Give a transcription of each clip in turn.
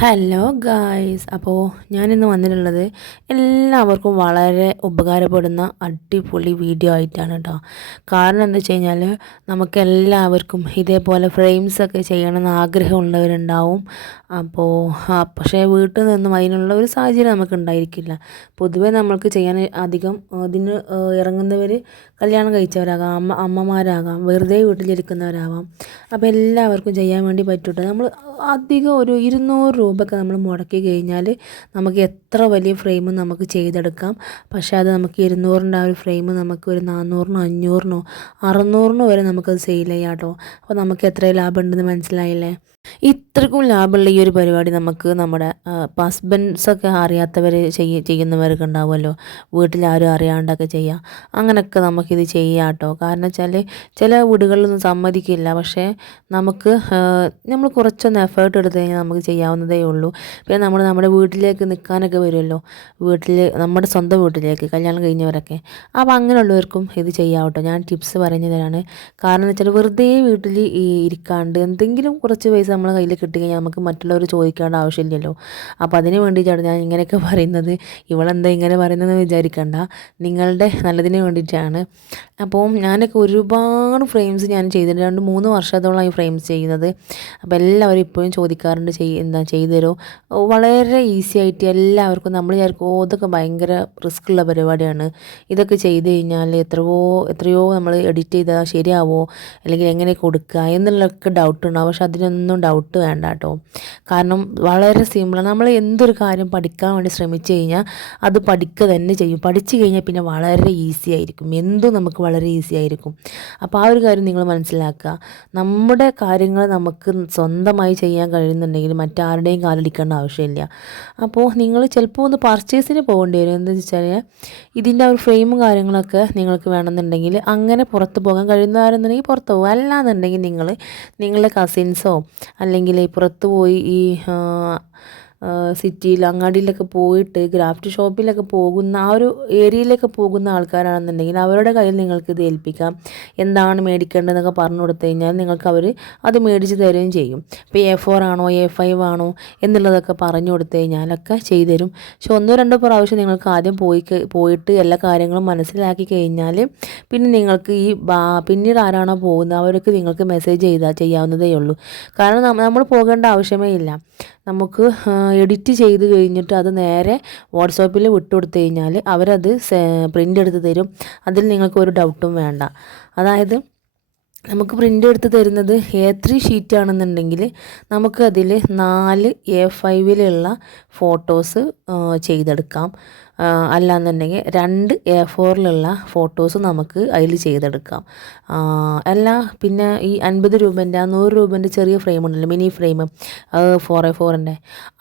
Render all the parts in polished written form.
Hello guys. അപ്പോൾ ഞാനിന്ന് വന്നിട്ടുള്ളത് എല്ലാവർക്കും വളരെ ഉപകാരപ്പെടുന്ന അടിപൊളി വീഡിയോ ആയിട്ടാണ് കേട്ടോ. കാരണം എന്താ വെച്ച് കഴിഞ്ഞാൽ നമുക്കെല്ലാവർക്കും ഇതേപോലെ ഫ്രെയിംസൊക്കെ ചെയ്യണമെന്ന് ആഗ്രഹമുള്ളവരുണ്ടാവും. അപ്പോൾ പക്ഷേ വീട്ടിൽ നിന്നും അതിനുള്ള ഒരു സാഹചര്യം നമുക്ക് ഉണ്ടായിരിക്കില്ല. പൊതുവേ നമ്മൾക്ക് ചെയ്യാൻ അധികം ഇതിന് ഇറങ്ങുന്നവർ കല്യാണം കഴിച്ചവരാകാം, അമ്മമാരാകാം, വെറുതെ വീട്ടിലിരിക്കുന്നവരാവാം. അപ്പോൾ എല്ലാവർക്കും ചെയ്യാൻ വേണ്ടി പറ്റൂട്ടോ. നമ്മൾ അധികം ഒരു 200 രൂപയൊക്കെ നമ്മൾ മുടക്കി കഴിഞ്ഞാൽ നമുക്ക് എത്ര വലിയ ഫ്രെയിം നമുക്ക് ചെയ്തെടുക്കാം. പക്ഷേ അത് നമുക്ക് 200ൻ്റെ ആ ഒരു ഫ്രെയിം നമുക്ക് ഒരു 400നോ 500നോ 600നോ വരെ നമുക്കത് സെയിൽ ചെയ്യാം കേട്ടോ. അപ്പോൾ നമുക്ക് എത്ര ലാഭം ഉണ്ടെന്ന് മനസ്സിലായില്ലേ? ഇത്രക്കും ലാഭമുള്ള ഈ ഒരു പരിപാടി നമുക്ക് നമ്മുടെ ഹസ്ബൻഡ്സൊക്കെ അറിയാത്തവർ ചെയ്യുന്നവരൊക്കെ ഉണ്ടാവുമല്ലോ, വീട്ടിലാരും അറിയാണ്ടൊക്കെ ചെയ്യാം. അങ്ങനെയൊക്കെ നമുക്കിത് ചെയ്യാം കേട്ടോ. കാരണം വെച്ചാൽ ചില വീടുകളിലൊന്നും സമ്മതിക്കില്ല. പക്ഷേ നമുക്ക് നമ്മൾ കുറച്ചൊന്ന് എഫേർട്ട് എടുത്ത് കഴിഞ്ഞാൽ നമുക്ക് ചെയ്യാവുന്നതേ ഉള്ളൂ. പിന്നെ നമ്മൾ നമ്മുടെ വീട്ടിലേക്ക് നിൽക്കാനൊക്കെ വരുമല്ലോ, നമ്മുടെ സ്വന്തം വീട്ടിലേക്ക് കല്യാണം കഴിഞ്ഞവരൊക്കെ. അപ്പോൾ അങ്ങനെയുള്ളവർക്കും ഇത് ചെയ്യാം കേട്ടോ. ഞാൻ ടിപ്സ് പറഞ്ഞു തരാണ്. കാരണം എന്ന് വെച്ചാൽ വെറുതെ വീട്ടിൽ ഇരിക്കാണ്ട് എന്തെങ്കിലും കുറച്ച് പൈസ നമ്മളെ കയ്യിൽ കിട്ടിക്കഴിഞ്ഞാൽ നമുക്ക് മറ്റുള്ളവർ ചോദിക്കേണ്ട ആവശ്യമില്ലല്ലോ. അപ്പോൾ അതിന് വേണ്ടിയിട്ടാണ് ഞാൻ ഇങ്ങനെയൊക്കെ പറയുന്നത്. ഇവളെന്താ ഇങ്ങനെ പറയുന്നതെന്ന് വിചാരിക്കണ്ട, നിങ്ങളുടെ നല്ലതിന് വേണ്ടിയിട്ടാണ്. അപ്പോൾ ഞാനൊക്കെ ഒരുപാട് ഫ്രെയിംസ് ഞാൻ ചെയ്തിട്ടുണ്ട്. 2-3 വർഷത്തോളമായി ഫ്രെയിംസ് ചെയ്യുന്നത്. അപ്പോൾ എല്ലാവരും ഇപ്പോഴും ചോദിക്കാറുണ്ട്, എന്താ ചെയ്തു തരുമോ? വളരെ ഈസി ആയിട്ട് എല്ലാവർക്കും. നമ്മൾ വിചാരിക്കും ഇതൊക്കെ ഭയങ്കര റിസ്ക് ഉള്ള പരിപാടിയാണ്, ഇതൊക്കെ ചെയ്ത് കഴിഞ്ഞാൽ എത്രയോ നമ്മൾ എഡിറ്റ് ചെയ്താൽ ശരിയാവോ, അല്ലെങ്കിൽ എങ്ങനെ കൊടുക്കുക എന്നുള്ളതൊക്കെ ഡൗട്ട് ഉണ്ടാവും. പക്ഷെ അതിനൊന്നും ഡൗട്ട് വേണ്ട കേട്ടോ. കാരണം വളരെ സിമ്പിളാണ്. നമ്മൾ എന്തൊരു കാര്യം പഠിക്കാൻ വേണ്ടി ശ്രമിച്ചു കഴിഞ്ഞാൽ അത് പഠിക്കുക തന്നെ ചെയ്യും. പഠിച്ചു കഴിഞ്ഞാൽ പിന്നെ വളരെ ഈസി ആയിരിക്കും, എന്തും നമുക്ക് വളരെ ഈസി ആയിരിക്കും. അപ്പോൾ ആ ഒരു കാര്യം നിങ്ങൾ മനസ്സിലാക്കുക. നമ്മുടെ കാര്യങ്ങൾ നമുക്ക് സ്വന്തമായി ചെയ്യാൻ കഴിയുന്നുണ്ടെങ്കിൽ മറ്റാരുടെയും കാലടിക്കേണ്ട ആവശ്യമില്ല. അപ്പോൾ നിങ്ങൾ ചിലപ്പോൾ ഒന്ന് പർച്ചേസിന് പോകേണ്ടി വരും. എന്താണെന്ന് വെച്ചാൽ ഇതിൻ്റെ ആ ഒരു ഫ്രെയിമും കാര്യങ്ങളൊക്കെ നിങ്ങൾക്ക് വേണമെന്നുണ്ടെങ്കിൽ അങ്ങനെ പുറത്ത് പോകാൻ കഴിയുന്നവരെന്നുണ്ടെങ്കിൽ പുറത്ത് പോകുക. അല്ലാന്നുണ്ടെങ്കിൽ നിങ്ങളുടെ കസിൻസോ അല്ലെങ്കിൽ പുറത്ത് പോയി ഈ സിറ്റിയിൽ അങ്ങാടിയിലൊക്കെ പോയിട്ട് ക്രാഫ്റ്റ് ഷോപ്പിലൊക്കെ പോകുന്ന ആ ഒരു ഏരിയയിലൊക്കെ പോകുന്ന ആൾക്കാരാണെന്നുണ്ടെങ്കിൽ അവരുടെ കയ്യിൽ നിങ്ങൾക്ക് ഇത് ഏൽപ്പിക്കാം. എന്താണ് മേടിക്കേണ്ടതെന്നൊക്കെ പറഞ്ഞു കൊടുത്തു കഴിഞ്ഞാൽ നിങ്ങൾക്ക് അവർ അത് മേടിച്ച് തരുകയും ചെയ്യും. ഇപ്പോൾ A4 ആണോ A5 ആണോ എന്നുള്ളതൊക്കെ പറഞ്ഞു കൊടുത്തു കഴിഞ്ഞാലൊക്കെ ചെയ്തു തരും. പക്ഷെ 1-2 പ്രാവശ്യം നിങ്ങൾക്ക് ആദ്യം പോയിട്ട് എല്ലാ കാര്യങ്ങളും മനസ്സിലാക്കി കഴിഞ്ഞാൽ പിന്നെ നിങ്ങൾക്ക് പിന്നീട് ആരാണോ പോകുന്നത് അവർക്ക് നിങ്ങൾക്ക് മെസ്സേജ് ചെയ്യാവുന്നതേ ഉള്ളൂ. കാരണം നമ്മൾ പോകേണ്ട ആവശ്യമേ ഇല്ല. നമുക്ക് എഡിറ്റ് ചെയ്ത് കഴിഞ്ഞിട്ട് അത് നേരെ വാട്സാപ്പിൽ വിട്ടുകൊടുത്തു കഴിഞ്ഞാൽ അവരത് പ്രിൻ്റ് എടുത്ത് തരും. അതിൽ നിങ്ങൾക്ക് ഒരു ഡൗട്ടും വേണ്ട. അതായത് നമുക്ക് പ്രിൻ്റ് എടുത്ത് തരുന്നത് A3 ഷീറ്റാണെന്നുണ്ടെങ്കിൽ നമുക്കതിൽ 4 A5ലുള്ള ഫോട്ടോസ് ചെയ്തെടുക്കാം. അല്ലാന്നുണ്ടെങ്കിൽ 2 A4ലുള്ള ഫോട്ടോസ് നമുക്ക് അതിൽ ചെയ്തെടുക്കാം. പിന്നെ ഈ 50 രൂപേൻ്റെ 100 രൂപേൻ്റെ ചെറിയ ഫ്രെയിം ഉണ്ടല്ലോ, മിനി ഫ്രെയിം, 4x4ൻ്റെ,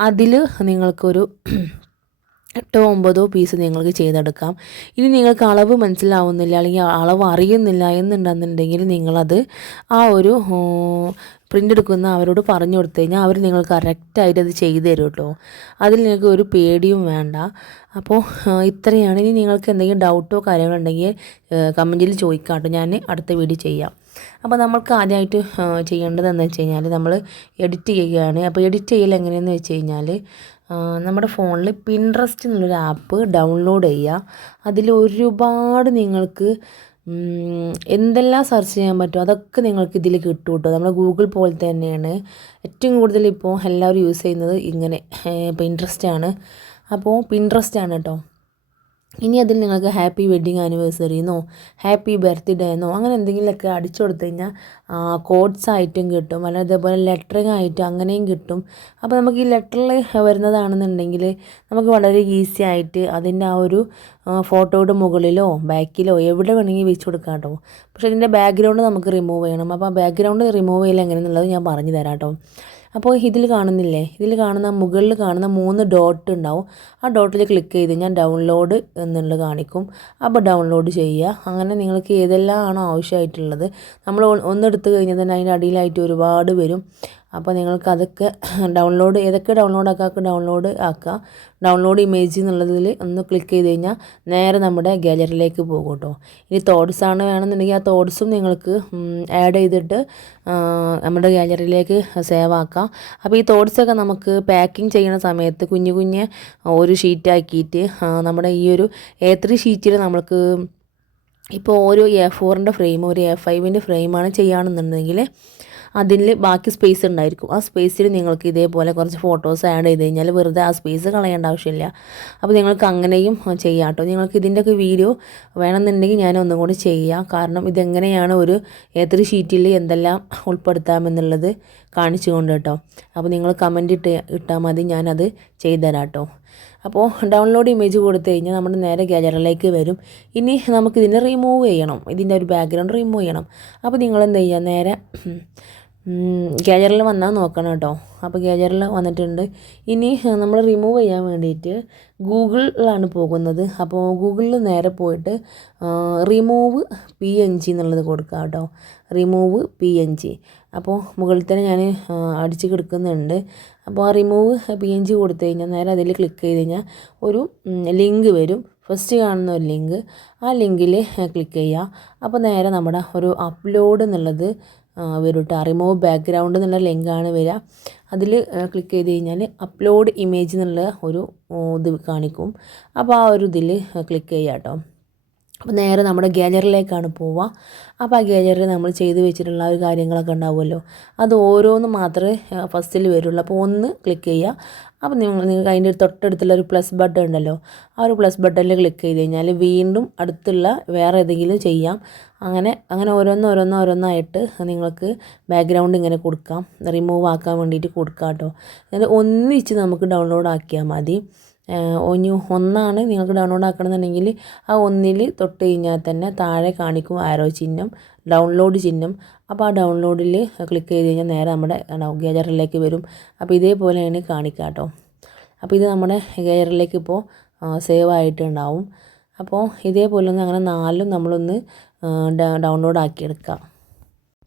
അതിൽ നിങ്ങൾക്കൊരു 8-9 പീസ് നിങ്ങൾക്ക് ചെയ്തെടുക്കാം. ഇനി നിങ്ങൾക്ക് അളവ് മനസ്സിലാവുന്നില്ല അല്ലെങ്കിൽ അളവ് അറിയുന്നില്ല എന്നുണ്ടെന്നുണ്ടെങ്കിൽ നിങ്ങളത് ആ ഒരു പ്രിൻ്റ് എടുക്കുന്ന അവരോട് പറഞ്ഞു കൊടുത്തു കഴിഞ്ഞാൽ അവർ നിങ്ങൾക്ക് കറക്റ്റായിട്ട് അത് ചെയ്തു തരും കേട്ടോ. അതിൽ നിങ്ങൾക്ക് ഒരു പേടിയും വേണ്ട. അപ്പോൾ ഇത്രയാണ്. ഇനി നിങ്ങൾക്ക് എന്തെങ്കിലും ഡൗട്ടോ കാര്യങ്ങളോ ഉണ്ടെങ്കിൽ കമൻറ്റിൽ ചോദിക്കാം കേട്ടോ, ഞാൻ അടുത്ത വീഡിയോ ചെയ്യാം. അപ്പോൾ നമ്മൾക്ക് ആദ്യമായിട്ട് ചെയ്യേണ്ടത് എന്താ വെച്ച് കഴിഞ്ഞാൽ നമ്മൾ എഡിറ്റ് ചെയ്യുകയാണ്. അപ്പോൾ എഡിറ്റ് ചെയ്യൽ എങ്ങനെയെന്ന് വെച്ച് കഴിഞ്ഞാൽ നമ്മുടെ ഫോണിൽ പിൻട്രസ്റ്റ് എന്നുള്ളൊരു ആപ്പ് ഡൗൺലോഡ് ചെയ്യുക. അതിൽ ഒരുപാട് നിങ്ങൾക്ക് എന്തെല്ലാം സെർച്ച് ചെയ്യാൻ പറ്റും അതൊക്കെ നിങ്ങൾക്ക് ഇതിൽ കിട്ടും കേട്ടോ. നമ്മൾ ഗൂഗിൾ പോലെ തന്നെയാണ് ഏറ്റവും കൂടുതൽ ഇപ്പോൾ എല്ലാവരും യൂസ് ചെയ്യുന്നത് ഇങ്ങനെ പിൻട്രസ്റ്റ് ആണ്. അപ്പോൾ പിൻട്രസ്റ്റ് ആണ് കേട്ടോ. ഇനി അതിൽ നിങ്ങൾക്ക് ഹാപ്പി വെഡ്ഡിങ് ആനിവേഴ്സറി എന്നോ ഹാപ്പി ബർത്ത്ഡേ എന്നോ അങ്ങനെ എന്തെങ്കിലുമൊക്കെ അടിച്ചു കൊടുത്തു കഴിഞ്ഞാൽ കോഡ്സ് ആയിട്ടും കിട്ടും, അല്ല അതേപോലെ ലെറ്ററിങ് ആയിട്ടും അങ്ങനെയും കിട്ടും. അപ്പോൾ നമുക്ക് ഈ ലെറ്ററിൽ വരുന്നതാണെന്നുണ്ടെങ്കിൽ നമുക്ക് വളരെ ഈസി ആയിട്ട് അതിൻ്റെ ആ ഒരു ഫോട്ടോയുടെ മുകളിലോ ബാക്കിലോ എവിടെ വേണമെങ്കിൽ വെച്ച് കൊടുക്കാം കേട്ടോ. പക്ഷേ ഇതിൻ്റെ ബാക്ക്ഗ്രൗണ്ട് നമുക്ക് റിമൂവ് ചെയ്യണം. അപ്പോൾ ആ ബാക്ക്ഗ്രൗണ്ട് റിമൂവ് ചെയ്യൽ എങ്ങനെയെന്നുള്ളത് ഞാൻ പറഞ്ഞു തരാം കേട്ടോ. അപ്പോൾ ഇതിൽ കാണുന്നില്ലേ, ഇതിൽ കാണുന്ന മുകളിൽ കാണുന്ന 3 ഡോട്ട് ഉണ്ടാവും. ആ ഡോട്ടിൽ ക്ലിക്ക് ചെയ്ത് ഞാൻ ഡൗൺലോഡ് എന്നുള്ളത് കാണിക്കും. അപ്പോൾ ഡൗൺലോഡ് ചെയ്യുക. അങ്ങനെ നിങ്ങൾക്ക് ഏതെല്ലാം ആണോ ആവശ്യമായിട്ടുള്ളത് നമ്മൾ ഒന്നെടുത്ത് കഴിഞ്ഞാൽ തന്നെ അതിൻ്റെ അടിയിലായിട്ട് ഒരുപാട് വരും. അപ്പോൾ നിങ്ങൾക്ക് അതൊക്കെ ഡൗൺലോഡ് ഏതൊക്കെ ഡൗൺലോഡ് ആക്കുക. ഡൗൺലോഡ് ഇമേജ് എന്നുള്ളതിൽ ഒന്ന് ക്ലിക്ക് ചെയ്ത് കഴിഞ്ഞാൽ നേരെ നമ്മുടെ ഗാലറിയിലേക്ക് പോകും കേട്ടോ. ഇനി തോട്ട്സ് ആണ് വേണമെന്നുണ്ടെങ്കിൽ ആ തോട്ട്സും നിങ്ങൾക്ക് ആഡ് ചെയ്തിട്ട് നമ്മുടെ ഗാലറിയിലേക്ക് സേവ് ആക്കാം. അപ്പോൾ ഈ തോട്ട്സൊക്കെ നമുക്ക് പാക്കിംഗ് ചെയ്യുന്ന സമയത്ത് കുഞ്ഞു ഒരു ഷീറ്റാക്കിയിട്ട് നമ്മുടെ ഈ ഒരു A3 ഷീറ്റിൽ നമുക്ക് ഇപ്പോൾ ഒരു A4ൻ്റെ ഫ്രെയിം ഒരു A5ൻ്റെ ഫ്രെയിമാണ് ചെയ്യുകയാണെന്നുണ്ടെങ്കിൽ അതിൽ ബാക്കി സ്പേസ് ഉണ്ടായിരിക്കും. ആ സ്പേസിൽ നിങ്ങൾക്ക് ഇതേപോലെ കുറച്ച് ഫോട്ടോസ് ആഡ് ചെയ്ത് കഴിഞ്ഞാൽ വെറുതെ ആ സ്പേസ് കളയേണ്ട ആവശ്യമില്ല. അപ്പോൾ നിങ്ങൾക്ക് അങ്ങനെയും ചെയ്യാം കേട്ടോ. നിങ്ങൾക്ക് ഇതിൻ്റെയൊക്കെ വീഡിയോ വേണമെന്നുണ്ടെങ്കിൽ ഞാൻ ഒന്നും കൂടി ചെയ്യാം. കാരണം ഇതെങ്ങനെയാണ് ഒരു A3 ഷീറ്റിൽ എന്തെല്ലാം ഉൾപ്പെടുത്താമെന്നുള്ളത് കാണിച്ചുകൊണ്ട് കേട്ടോ. അപ്പോൾ നിങ്ങൾ കമൻറ്റ് ഇട്ടാൽ മതി, ഞാനത് ചെയ്തുതരാം കേട്ടോ. അപ്പോൾ ഡൗൺലോഡ് ഇമേജ് കൊടുത്തു കഴിഞ്ഞാൽ നമ്മൾ നേരെ ഗാലറിയിലേക്ക് വരും. ഇനി നമുക്കിതിനെ റിമൂവ് ചെയ്യണം, ഇതിൻ്റെ ഒരു ബാക്ക്ഗ്രൗണ്ട് റിമൂവ് ചെയ്യണം. അപ്പോൾ നിങ്ങൾ എന്ത് ചെയ്യുക, നേരെ ഗാലറിയിൽ വന്നാൽ നോക്കണം കേട്ടോ. അപ്പോൾ ഗാലറിയിൽ വന്നിട്ടുണ്ട്. ഇനി നമ്മൾ റിമൂവ് ചെയ്യാൻ വേണ്ടിയിട്ട് ഗൂഗിളിലാണ് പോകുന്നത്. അപ്പോൾ ഗൂഗിളിൽ നേരെ പോയിട്ട് റിമൂവ് PNG എന്നുള്ളത് കൊടുക്കുക കേട്ടോ. Remove PNG. അപ്പോൾ മുകളിൽ തന്നെ ഞാൻ അടിച്ച് കിടക്കുന്നുണ്ട്. അപ്പോൾ ആ റിമൂവ് PNG കൊടുത്തു കഴിഞ്ഞാൽ നേരെ അതിൽ ക്ലിക്ക് ചെയ്ത് കഴിഞ്ഞാൽ ഒരു ലിങ്ക് വരും. ഫസ്റ്റ് കാണുന്ന ഒരു ലിങ്ക്, ആ ലിങ്കിൽ ക്ലിക്ക് ചെയ്യുക. അപ്പോൾ നേരെ നമ്മുടെ ഒരു അപ്ലോഡ് എന്നുള്ളത് വരും കേട്ടോ. റിമൂവ് ബാക്ക്ഗ്രൗണ്ട് എന്നുള്ള ലിങ്കാണ് വരിക. അതിൽ ക്ലിക്ക് ചെയ്ത് കഴിഞ്ഞാൽ അപ്ലോഡ് ഇമേജ് എന്നുള്ള ഒരു ഇത് കാണിക്കും. അപ്പോൾ ആ ഒരു ഇതിൽ ക്ലിക്ക് ചെയ്യുക കേട്ടോ. അപ്പോൾ നേരെ നമ്മുടെ ഗാലറിയിലേക്കാണ് പോവുക. അപ്പോൾ ആ ഗാലറിയിൽ നമ്മൾ ചെയ്ത് വെച്ചിട്ടുള്ള ഒരു കാര്യങ്ങളൊക്കെ ഉണ്ടാവുമല്ലോ, അത് ഓരോന്ന് മാത്രമേ ഫസ്റ്റിൽ വരുള്ളൂ. അപ്പോൾ ഒന്ന് ക്ലിക്ക് ചെയ്യുക. അപ്പോൾ നിങ്ങൾക്ക് അതിൻ്റെ തൊട്ടടുത്തുള്ള ഒരു പ്ലസ് ബട്ടൺ ഉണ്ടല്ലോ, ആ ഒരു പ്ലസ് ബട്ടണിൽ ക്ലിക്ക് ചെയ്ത് കഴിഞ്ഞാൽ വീണ്ടും അടുത്തുള്ള വേറെ ഏതെങ്കിലും ചെയ്യാം. അങ്ങനെ ഓരോന്നായിട്ട് നിങ്ങൾക്ക് ബാക്ക്ഗ്രൗണ്ട് ഇങ്ങനെ കൊടുക്കാം, റിമൂവ് ആക്കാൻ വേണ്ടിയിട്ട് കൊടുക്കാം കേട്ടോ. എന്നിട്ട് ഒന്നിച്ച് നമുക്ക് ഡൗൺലോഡ് ആക്കിയാൽ മതി. ഒന്നാണ് നിങ്ങൾക്ക് ഡൗൺലോഡ് ആക്കണമെന്നുണ്ടെങ്കിൽ ആ ഒന്നിൽ തൊട്ട് കഴിഞ്ഞാൽ തന്നെ താഴെ കാണിക്കും ആരോ ചിഹ്നം, ഡൗൺലോഡ് ചിഹ്നം. അപ്പോൾ ആ ഡൗൺലോഡിൽ ക്ലിക്ക് ചെയ്ത് കഴിഞ്ഞാൽ നേരെ നമ്മുടെ ഗാലറിയിലേക്ക് വരും. അപ്പോൾ ഇതേപോലെയാണ് കാണിക്കുക കേട്ടോ. അപ്പോൾ ഇത് നമ്മുടെ ഗാലറിയിലേക്ക് ഇപ്പോൾ സേവ് ആയിട്ടുണ്ടാവും. അപ്പോൾ ഇതേപോലെ ഒന്ന് അങ്ങനെ 4 നമ്മളൊന്ന് ഡൗൺലോഡ് ആക്കിയെടുക്കുക.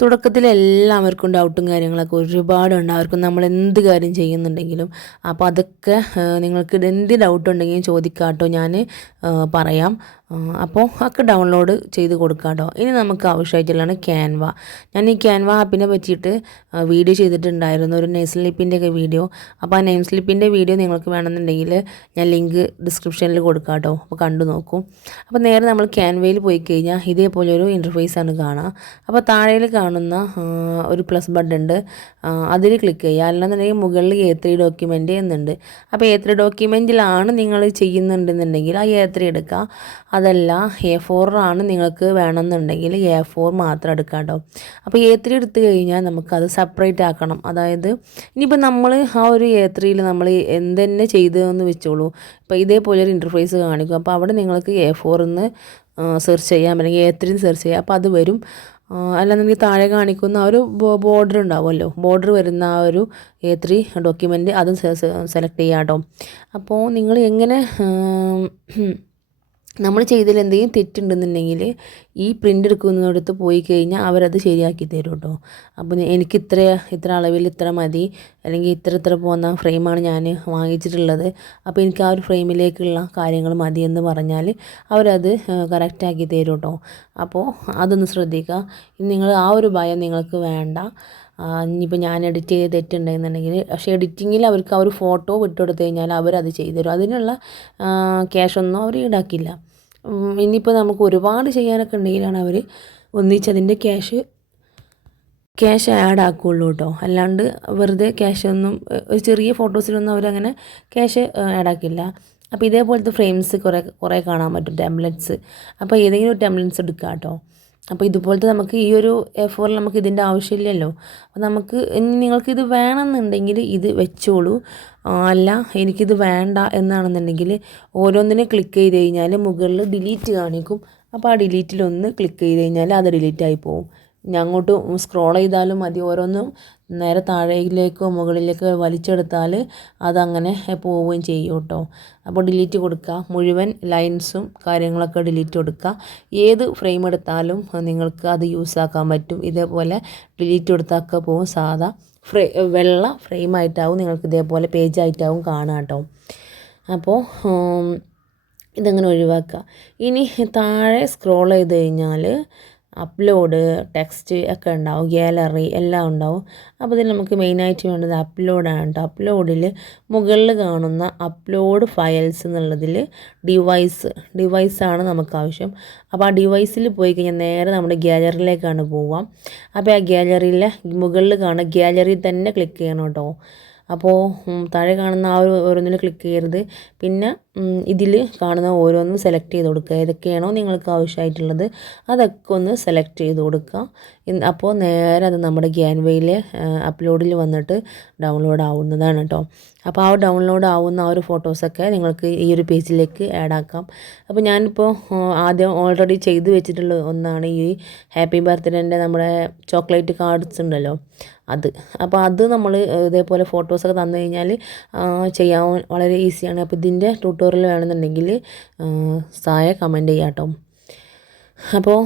തുടക്കത്തിൽ എല്ലാവർക്കും ഡൗട്ടും കാര്യങ്ങളൊക്കെ ഒരുപാട് ഉണ്ടാവർക്കും നമ്മൾ എന്ത് കാര്യം ചെയ്യുന്നുണ്ടെങ്കിലും. അപ്പോൾ അതൊക്കെ നിങ്ങൾക്ക് എന്ത് ഡൗട്ട് ഉണ്ടെങ്കിലും ചോദിക്കാം കേട്ടോ, ഞാൻ പറയാം. അപ്പോൾ ഒക്കെ ഡൗൺലോഡ് ചെയ്ത് കൊടുക്കാം കേട്ടോ. ഇനി നമുക്ക് ആവശ്യമായിട്ടുള്ളതാണ് ക്യാൻവ. ഞാൻ ഈ ക്യാൻവ ആപ്പിനെ പറ്റിയിട്ട് വീഡിയോ ചെയ്തിട്ടുണ്ടായിരുന്നു, ഒരു നെയിം സ്ലിപ്പിൻ്റെയൊക്കെ വീഡിയോ. അപ്പോൾ ആ നെയിം സ്ലിപ്പിൻ്റെ വീഡിയോ നിങ്ങൾക്ക് വേണമെന്നുണ്ടെങ്കിൽ ഞാൻ ലിങ്ക് ഡിസ്ക്രിപ്ഷനിൽ കൊടുക്കാം കേട്ടോ. അപ്പോൾ കണ്ടു നോക്കും. അപ്പോൾ നേരെ നമ്മൾ ക്യാൻവയിൽ പോയി കഴിഞ്ഞാൽ ഇതേപോലെ ഒരു ഇൻ്റർഫേസാണ് കാണുക. അപ്പോൾ താഴെയിൽ കാണുന്ന ഒരു പ്ലസ് ബട്ടൺ ഉണ്ട്, അതിൽ ക്ലിക്ക് ചെയ്യുക. അല്ലാന്നുണ്ടെങ്കിൽ മുകളിൽ A3 ഡോക്യുമെൻ്റ് എന്നുണ്ട്. അപ്പോൾ A3 ഡോക്യുമെൻറ്റിലാണ് നിങ്ങൾ ചെയ്യുന്നുണ്ടെന്നുണ്ടെങ്കിൽ ആ A3 എടുക്കുക. അതല്ല A4 ആണ് നിങ്ങൾക്ക് വേണമെന്നുണ്ടെങ്കിൽ A4 മാത്രം എടുക്കാം കേട്ടോ. അപ്പോൾ A3 എടുത്തു കഴിഞ്ഞാൽ നമുക്കത് സെപ്പറേറ്റ് ആക്കണം. അതായത് ഇനിയിപ്പോൾ നമ്മൾ ആ ഒരു A3യിൽ നമ്മൾ എന്തെന്നെ ചെയ്തതെന്ന് വെച്ചോളൂ. ഇപ്പോൾ ഇതേപോലെ ഒരു ഇൻ്റർഫേസ് കാണിക്കും. അപ്പോൾ അവിടെ നിങ്ങൾക്ക് A4 എന്ന് സെർച്ച് ചെയ്യാം, അല്ലെങ്കിൽ A3 സെർച്ച് ചെയ്യാം. അപ്പോൾ അത് വരും. അല്ലാന്നുണ്ടെങ്കിൽ താഴെ കാണിക്കുന്ന ആ ഒരു ബോർഡർ ഉണ്ടാവുമല്ലോ, ബോർഡർ വരുന്ന ആ ഒരു A3 ഡോക്യുമെൻറ്റ് അതും സെലക്ട് ചെയ്യാം കേട്ടോ. അപ്പോൾ നിങ്ങൾ എങ്ങനെ നമ്മൾ ചെയ്തതിൽ എന്തെങ്കിലും തെറ്റുണ്ടെന്നുണ്ടെങ്കിൽ ഈ പ്രിൻ്റ് എടുക്കുന്നിടത്ത് പോയി കഴിഞ്ഞാൽ അവരത് ശരിയാക്കി തരും കേട്ടോ. അപ്പോൾ എനിക്ക് ഇത്ര അളവിൽ ഇത്ര മതി, അല്ലെങ്കിൽ ഇത്ര പോകുന്ന ഫ്രെയിമാണ് ഞാൻ വാങ്ങിച്ചിട്ടുള്ളത്, അപ്പോൾ എനിക്ക് ആ ഒരു ഫ്രെയിമിലേക്കുള്ള കാര്യങ്ങൾ മതി എന്ന് പറഞ്ഞാൽ അവരത് കറക്റ്റാക്കി തരും കേട്ടോ. അപ്പോൾ അതൊന്ന് ശ്രദ്ധിക്കുക. നിങ്ങൾ ആ ഒരു ഭയം നിങ്ങൾക്ക് വേണ്ട. ഇനിയിപ്പോൾ ഞാൻ എഡിറ്റ് ചെയ്ത് തെറ്റുണ്ടെന്നുണ്ടെങ്കിൽ, പക്ഷേ എഡിറ്റിങ്ങിൽ അവർക്ക് ആ ഒരു ഫോട്ടോ വിട്ടുകൊടുത്തു കഴിഞ്ഞാൽ അവരത് ചെയ്തു തരും. അതിനുള്ള ക്യാഷൊന്നും അവർ ഈടാക്കില്ല. ഇനിയിപ്പോൾ നമുക്ക് ഒരുപാട് ചെയ്യാനൊക്കെ ഉണ്ടെങ്കിലാണ് അവർ ഒന്നിച്ചതിൻ്റെ ക്യാഷ് ആഡ് ആക്കുകയുള്ളൂ കേട്ടോ. അല്ലാണ്ട് വെറുതെ ക്യാഷൊന്നും ഒരു ചെറിയ ഫോട്ടോസിലൊന്നും അവരങ്ങനെ ക്യാഷ് ആഡ് ആക്കില്ല. അപ്പോൾ ഇതേപോലത്തെ ഫ്രെയിംസ് കുറേ കാണാൻ പറ്റും, ടെംപ്ലേറ്റ്സ്. അപ്പോൾ ഏതെങ്കിലും ഒരു ടെംപ്ലേറ്റ്സ് എടുക്കുക കേട്ടോ. അപ്പോൾ ഇതുപോലത്തെ നമുക്ക് ഈ ഒരു A4 നമുക്ക് ഇതിൻ്റെ ആവശ്യമില്ലല്ലോ. അപ്പോൾ നമുക്ക് ഇനി നിങ്ങൾക്കിത് വേണമെന്നുണ്ടെങ്കിൽ ഇത് വെച്ചോളൂ. അല്ല എനിക്കിത് വേണ്ട എന്നാണെന്നുണ്ടെങ്കിൽ ഓരോന്നിനെ ക്ലിക്ക് ചെയ്ത് കഴിഞ്ഞാൽ മുകളിൽ ഡിലീറ്റ് കാണിക്കും. അപ്പോൾ ആ ഡിലീറ്റിലൊന്ന് ക്ലിക്ക് ചെയ്ത് കഴിഞ്ഞാൽ അത് ഡിലീറ്റായി പോകും. ഞാൻ അങ്ങോട്ട് സ്ക്രോൾ ചെയ്താലും മതി, ഓരോന്നും നേരെ താഴേക്കോ മുകളിലേക്കോ വലിച്ചെടുത്താൽ അതങ്ങനെ പോവുകയും ചെയ്യും കേട്ടോ. അപ്പോൾ ഡിലീറ്റ് കൊടുക്കുക, മുഴുവൻ ലൈൻസും കാര്യങ്ങളൊക്കെ ഡിലീറ്റ് കൊടുക്കുക. ഏത് ഫ്രെയിം എടുത്താലും നിങ്ങൾക്ക് അത് യൂസ് ആക്കാൻ പറ്റും. ഇതേപോലെ ഡിലീറ്റ് കൊടുത്താൽ പോകും സാധാ വെള്ള ഫ്രെയിമായിട്ടാവും നിങ്ങൾക്ക് ഇതേപോലെ പേജായിട്ടാവും കാണുക കേട്ടോ. അപ്പോൾ ഇതങ്ങനെ ഒഴിവാക്കുക. ഇനി താഴെ സ്ക്രോൾ ചെയ്ത് കഴിഞ്ഞാൽ അപ്ലോഡ്, ടെക്സ്റ്റ് ഒക്കെ ഉണ്ടാവും, ഗാലറി എല്ലാം ഉണ്ടാവും. അപ്പോൾ ഇതിൽ നമുക്ക് മെയിനായിട്ട് വേണ്ടത് അപ്ലോഡാണ് കേട്ടോ. അപ്ലോഡിൽ മുകളിൽ കാണുന്ന അപ്ലോഡ് ഫയൽസ് എന്നുള്ളതിൽ ഡിവൈസാണ് നമുക്ക് ആവശ്യം. അപ്പോൾ ആ ഡിവൈസിൽ പോയി കഴിഞ്ഞാൽ നേരെ നമ്മുടെ ഗാലറിയിലേക്കാണ് പോവുക. അപ്പോൾ ആ ഗാലറിയിലെ മുകളിൽ കാണുന്ന ഗാലറി തന്നെ ക്ലിക്ക് ചെയ്യണം കേട്ടോ. അപ്പോൾ താഴെ കാണുന്ന ആ ഒരു ഓരോന്നിൽ ക്ലിക്ക് ചെയ്യരുത്. പിന്നെ ഇതിൽ കാണുന്ന ഓരോന്നും സെലക്ട് ചെയ്ത് കൊടുക്കുക. ഏതൊക്കെയാണോ നിങ്ങൾക്ക് ആവശ്യമായിട്ടുള്ളത് അതൊക്കെ ഒന്ന് സെലക്ട് ചെയ്ത് കൊടുക്കുക. അപ്പോൾ നേരെ അത് നമ്മുടെ ക്യാൻവയിൽ അപ്ലോഡിൽ വന്നിട്ട് ഡൗൺലോഡ് ആവുന്നതാണ് കേട്ടോ. അപ്പോൾ ആ ഡൗൺലോഡ് ആവുന്ന ആ ഒരു ഫോട്ടോസൊക്കെ നിങ്ങൾക്ക് ഈ ഒരു പേജിലേക്ക് ആഡ് ആക്കാം. അപ്പോൾ ഞാനിപ്പോൾ ആദ്യം ഓൾറെഡി ചെയ്ത് വെച്ചിട്ടുള്ള ഒന്നാണ് ഈ ഹാപ്പി ബർത്ത്ഡേൻ്റെ നമ്മുടെ ചോക്ലേറ്റ് കാർഡ്സ് ഉണ്ടല്ലോ അത്. അപ്പോൾ അത് നമ്മൾ ഇതേപോലെ ഫോട്ടോസൊക്കെ തന്നു കഴിഞ്ഞാൽ ചെയ്യാൻ വളരെ ഈസിയാണ്. അപ്പോൾ ഇതിൻ്റെ ട്യൂട്ടോറിയൽ വേണമെന്നുണ്ടെങ്കിൽ താഴെ കമൻറ്റ് ചെയ്യാം കേട്ടോ. അപ്പോൾ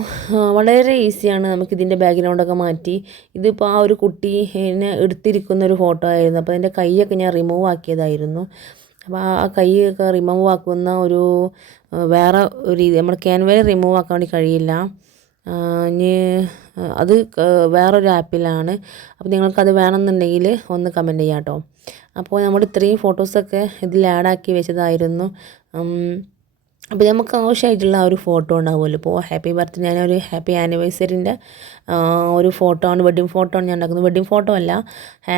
വളരെ ഈസിയാണ്. നമുക്കിതിൻ്റെ ബാക്ക്ഗ്രൗണ്ടൊക്കെ മാറ്റി, ഇതിപ്പോൾ ആ ഒരു കുട്ടീനെ എടുത്തിരിക്കുന്ന ഒരു ഫോട്ടോ ആയിരുന്നു. അപ്പോൾ അതിൻ്റെ കൈയൊക്കെ ഞാൻ റിമൂവ് ആക്കിയതായിരുന്നു. അപ്പോൾ ആ കൈയൊക്കെ റിമൂവ് ആക്കുന്ന ഒരു വേറെ ഒരു രീതി നമ്മുടെ ക്യാൻവയിൽ റിമൂവ് ആക്കാൻ വേണ്ടി കഴിയില്ല. ഇനി അത് വേറൊരു ആപ്പിലാണ്. അപ്പോൾ നിങ്ങൾക്കത് വേണമെന്നുണ്ടെങ്കിൽ ഒന്ന് കമൻറ്റ് ചെയ്യാം കേട്ടോ. അപ്പോൾ നമ്മൾ ഇത്രയും ഫോട്ടോസൊക്കെ ഇതിൽ ആഡാക്കി വെച്ചതായിരുന്നു. അപ്പോൾ നമുക്ക് ആവശ്യമായിട്ടുള്ള ആ ഒരു ഫോട്ടോ ഉണ്ടാവുമല്ലോ. ഇപ്പോൾ ഹാപ്പി ബർത്ത്ഡേ, ഞാനൊരു ഹാപ്പി ആനിവേഴ്സറിൻ്റെ ഒരു ഫോട്ടോ ആണ്, വെഡ്ഡിങ് ഫോട്ടോ ആണ് ഞാൻ ഉണ്ടാക്കുന്നത്. വെഡ്ഡിങ് ഫോട്ടോ അല്ല,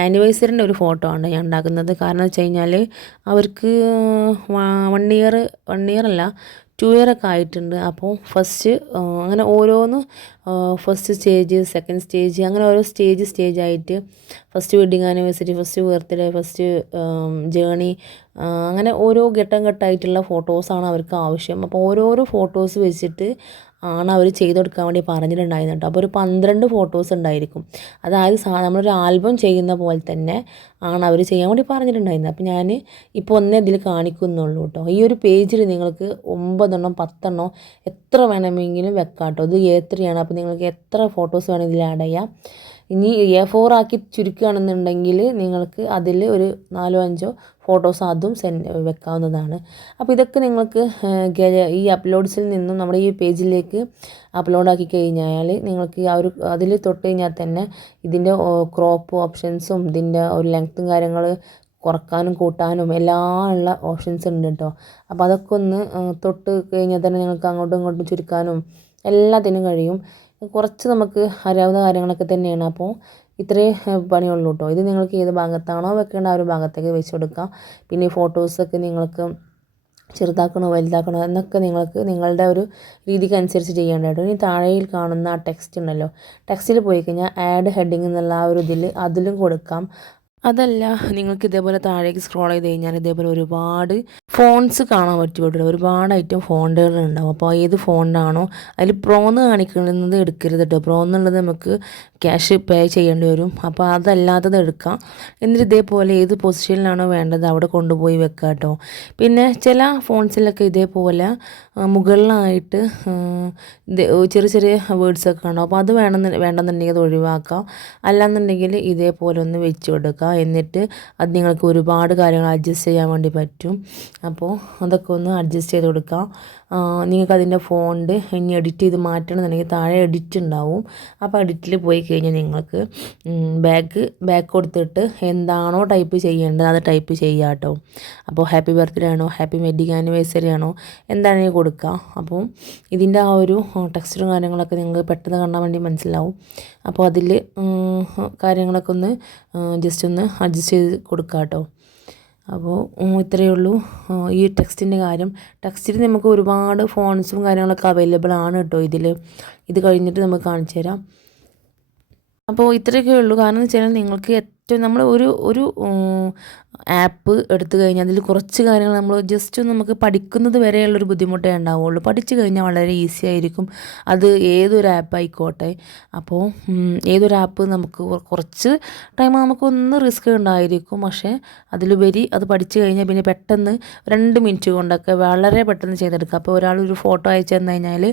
ആനിവേഴ്സറിൻ്റെ ഒരു ഫോട്ടോ ആണ് ഞാൻ ഉണ്ടാക്കുന്നത്. കാരണം വെച്ച് കഴിഞ്ഞാൽ അവർക്ക് 1 ഇയർ അല്ല 2 ഇയറൊക്കെ ആയിട്ടുണ്ട്. അപ്പോൾ ഫസ്റ്റ് അങ്ങനെ ഓരോന്ന് ഫസ്റ്റ് സ്റ്റേജ്, സെക്കൻഡ് സ്റ്റേജ്, അങ്ങനെ ഓരോ സ്റ്റേജായിട്ട് first wedding anniversary, first birthday, first journey, അങ്ങനെ ഓരോ ഘട്ടമായിട്ടുള്ള ഫോട്ടോസാണ് അവർക്ക് ആവശ്യം. അപ്പോൾ ഓരോരോ ഫോട്ടോസ് വെച്ചിട്ട് ആണ് അവർ ചെയ്ത് കൊടുക്കാൻ വേണ്ടി പറഞ്ഞിട്ടുണ്ടായിരുന്നു കേട്ടോ. അപ്പോൾ ഒരു 12 ഫോട്ടോസ് ഉണ്ടായിരിക്കും. അതായത് നമ്മളൊരു ആൽബം ചെയ്യുന്ന പോലെ തന്നെ ആണ് അവർ ചെയ്യാൻ വേണ്ടി പറഞ്ഞിട്ടുണ്ടായിരുന്നത്. അപ്പോൾ ഞാൻ ഇപ്പോൾ ഒന്നേ ഇതിൽ കാണിക്കുന്നുള്ളൂ കേട്ടോ. ഈ ഒരു പേജിൽ നിങ്ങൾക്ക് 9 10 എത്ര വേണമെങ്കിലും വെക്കാം കേട്ടോ. ഇത് A3 ആണ്. അപ്പോൾ നിങ്ങൾക്ക് എത്ര ഫോട്ടോസ് വേണം ഇതിൽ ആഡ് ചെയ്യാം. ഇനി A4 ആക്കി ചുരുക്കുകയാണെന്നുണ്ടെങ്കിൽ നിങ്ങൾക്ക് അതിൽ ഒരു 4 5 ഫോട്ടോസ് അതും വെക്കാവുന്നതാണ്. അപ്പോൾ ഇതൊക്കെ നിങ്ങൾക്ക് ഈ അപ്ലോഡ്സിൽ നിന്നും നമ്മുടെ ഈ പേജിലേക്ക് അപ്ലോഡാക്കി കഴിഞ്ഞാൽ നിങ്ങൾക്ക് ആ ഒരു അതിൽ തൊട്ട് കഴിഞ്ഞാൽ തന്നെ ഇതിൻ്റെ ക്രോപ്പ് ഓപ്ഷൻസും ഇതിൻ്റെ ഒരു ലെങ്ത്തും കാര്യങ്ങൾ കുറക്കാനും കൂട്ടാനും എല്ലാം ഉള്ള ഓപ്ഷൻസ് ഉണ്ട് കേട്ടോ. അപ്പോൾ അതൊക്കെ ഒന്ന് തൊട്ട് കഴിഞ്ഞാൽ തന്നെ നിങ്ങൾക്ക് അങ്ങോട്ടും ഇങ്ങോട്ടും ചുരുക്കാനും എല്ലാത്തിനും കഴിയും. കുറച്ച് നമുക്ക് അറിയാവുന്ന കാര്യങ്ങളൊക്കെ തന്നെയാണ്. അപ്പോൾ ഇത്രയും പണിയുള്ളൂ കേട്ടോ. ഇത് നിങ്ങൾക്ക് ഏത് ഭാഗത്താണോ വെക്കേണ്ട ആ ഒരു ഭാഗത്തേക്ക് വെച്ച് കൊടുക്കാം. പിന്നെ ഈ ഫോട്ടോസൊക്കെ നിങ്ങൾക്ക് ചെറുതാക്കണോ വലുതാക്കണോ എന്നൊക്കെ നിങ്ങൾക്ക് നിങ്ങളുടെ ഒരു രീതിക്ക് അനുസരിച്ച് ചെയ്യേണ്ടതായിട്ട്. ഇനി താഴെയിൽ കാണുന്ന ആ ടെക്സ്റ്റ് ഉണ്ടല്ലോ, ടെക്സ്റ്റിൽ പോയി കഴിഞ്ഞാൽ ആഡ് ഹെഡിങ് എന്നുള്ള ആ ഒരു അതിലും കൊടുക്കാം. അതല്ല നിങ്ങൾക്ക് ഇതേപോലെ താഴേക്ക് സ്ക്രോൾ ചെയ്ത് കഴിഞ്ഞാൽ ഇതേപോലെ ഒരുപാട് ഫോൺസ് കാണാൻ പറ്റുമല്ലോ. ഒരുപാട് ഐറ്റം ഫോണ്ടുകൾ ഉണ്ടാവും. അപ്പോൾ ഏത് ഫോണ്ടാണോ അതിൽ പ്രോന്ന് കാണിക്കുന്നത് എടുക്കരുത് കേട്ടോ. പ്രോ എന്നുള്ളത് നമുക്ക് ക്യാഷ് പേ ചെയ്യേണ്ടി വരും. അപ്പോൾ അതല്ലാത്തത് എടുക്കാം. എന്നിട്ട് ഇതേപോലെ ഏത് പൊസിഷനിലാണോ വേണ്ടത് അവിടെ കൊണ്ടുപോയി വെക്കുക കേട്ടോ. പിന്നെ ചില ഫോൺസിലൊക്കെ ഇതേപോലെ മുകളിലായിട്ട് ചെറിയ ചെറിയ വേർഡ്സൊക്കെ ഉണ്ടാവും. അപ്പോൾ അത് വേണമെന്നുണ്ടെങ്കിൽ അത് ഒഴിവാക്കാം. അല്ലാന്നുണ്ടെങ്കിൽ ഇതേപോലെ ഒന്ന് വെച്ച് കൊടുക്കുക. എന്നിട്ട് അത് നിങ്ങൾക്ക് ഒരുപാട് കാര്യങ്ങൾ അഡ്ജസ്റ്റ് ചെയ്യാൻ വേണ്ടി പറ്റും. അപ്പോൾ അതൊക്കെ ഒന്ന് അഡ്ജസ്റ്റ് ചെയ്ത് കൊടുക്കാം. നിങ്ങൾക്ക് അതിൻ്റെ ഫോണ്ട് ഇനി എഡിറ്റ് ചെയ്ത് മാറ്റണമെന്നുണ്ടെങ്കിൽ താഴെ എഡിറ്റ് ഉണ്ടാവും. അപ്പോൾ എഡിറ്റിൽ പോയി കഴിഞ്ഞാൽ നിങ്ങൾക്ക് ബാക്ക് കൊടുത്തിട്ട് എന്താണോ ടൈപ്പ് ചെയ്യേണ്ടത് അത് ടൈപ്പ് ചെയ്യുക കേട്ടോ. അപ്പോൾ ഹാപ്പി ബർത്ത്ഡേ ആണോ, ഹാപ്പി വെഡ്ഡിങ് ആനിവേഴ്സറി ആണോ എന്താണെങ്കിൽ കൊടുക്കുക. അപ്പോൾ ഇതിൻ്റെ ആ ഒരു ടെക്സ്റ്റും കാര്യങ്ങളൊക്കെ നിങ്ങൾക്ക് പെട്ടെന്ന് കാണാൻ വേണ്ടി മനസ്സിലാവും. അപ്പോൾ അതിൽ കാര്യങ്ങളൊക്കെ ഒന്ന് ജസ്റ്റ് ഒന്ന് അഡ്ജസ്റ്റ് ചെയ്ത് കൊടുക്കുക കേട്ടോ. അപ്പോൾ ഇത്രയേ ഉള്ളൂ ഈ ടെക്സ്റ്റിൻ്റെ കാര്യം. ടെക്സ്റ്റിൽ നമുക്ക് ഒരുപാട് ഫോൺസും കാര്യങ്ങളൊക്കെ അവൈലബിൾ ആണ് കേട്ടോ. ഇത് കഴിഞ്ഞിട്ട് നമുക്ക് കാണിച്ചു തരാം. അപ്പോൾ ഇത്രയൊക്കെ ഉള്ളൂ. കാരണം വെച്ചാൽ നിങ്ങൾക്ക് ഏറ്റവും നമ്മൾ ഒരു ആപ്പ് എടുത്തു കഴിഞ്ഞാൽ അതിൽ കുറച്ച് കാര്യങ്ങൾ നമ്മൾ ജസ്റ്റ് നമുക്ക് പഠിക്കുന്നത് വരെയുള്ളൊരു ബുദ്ധിമുട്ടേ ഉണ്ടാവുള്ളൂ. പഠിച്ചു കഴിഞ്ഞാൽ വളരെ ഈസി ആയിരിക്കും. അത് ഏതൊരു ആപ്പ് ആയിക്കോട്ടെ. അപ്പോൾ ഏതൊരു ആപ്പ് നമുക്ക് കുറച്ച് ടൈം നമുക്കൊന്ന് റിസ്ക് ഉണ്ടായിരിക്കും. പക്ഷേ അതിലുപരി അത് പഠിച്ചു കഴിഞ്ഞാൽ പിന്നെ പെട്ടെന്ന് 2 മിനിറ്റ് കൊണ്ടൊക്കെ വളരെ പെട്ടെന്ന് ചെയ്തെടുക്കുക. അപ്പോൾ ഒരാളൊരു ഫോട്ടോ അയച്ചു തന്നു കഴിഞ്ഞാൽ